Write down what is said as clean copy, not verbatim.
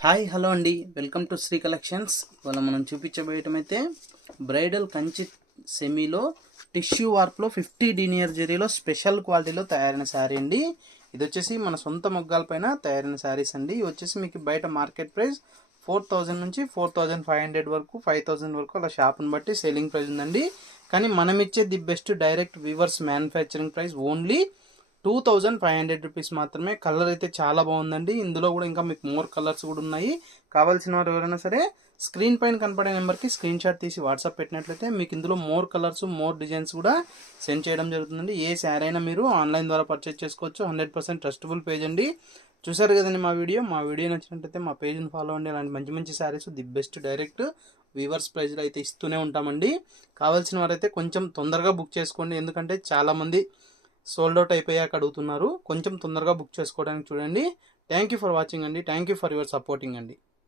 Hi hello అండి, welcome to Shri collections. ఇవాళ మనం చూపించబోయటమైతే బ్రైడల్ కంచి సెమీలో టిష్యూ వార్ప్లో 50 డీనియర్ జరీలో స్పెషల్ క్వాలిటీలో తయారైన శారీ అండి. ఇది వచ్చేసి మన సొంత మొగ్గాల పైన తయారైన శారీస్ అండి. ఇది వచ్చేసి మీకు బయట మార్కెట్ ప్రైస్ 4000 నుంచి 4500 వరకు, 5000 వరకు అలా షాప్ని బట్టి సేలింగ్ ప్రైస్ ఉందండి. కానీ మనం ఇచ్చే the best direct weavers manufacturing price only 2500 rupees మాత్రమే. కలర్ అయితే చాలా బాగుందండి. ఇందులో కూడా ఇంకా మీకు మోర్ కలర్స్ కూడా ఉన్నాయి. కావాల్సిన వారు ఎవరైనా సరే స్క్రీన్ పైన కనపడే నెంబర్కి స్క్రీన్ షాట్ తీసి వాట్సాప్ పెట్టినట్లయితే మీకు ఇందులో మోర్ కలర్స్, మోర్ డిజైన్స్ కూడా సెండ్ చేయడం జరుగుతుందండి. ఏ శారీ అయినా మీరు ఆన్లైన్ ద్వారా పర్చేస్ చేసుకోవచ్చు. 100% ట్రస్టబుల్ పేజ్ అండి. చూసారు కదండి మా వీడియో నచ్చినట్లయితే మా పేజ్ని ఫాలో అండి. అలాంటి మంచి మంచి sarees the best direct weavers ప్రైజ్లో అయితే ఇస్తూనే ఉంటామండి. కావాల్సిన వారైతే కొంచెం తొందరగా బుక్ చేసుకోండి, ఎందుకంటే చాలామంది సోల్డ్ అవుట్ అయిపోయాక అడుగుతున్నారు. కొంచెం తొందరగా బుక్ చేసుకోవడానికి చూడండి. థ్యాంక్ యూ ఫర్ వాచింగ్ అండి. Thank you for your supporting అండి.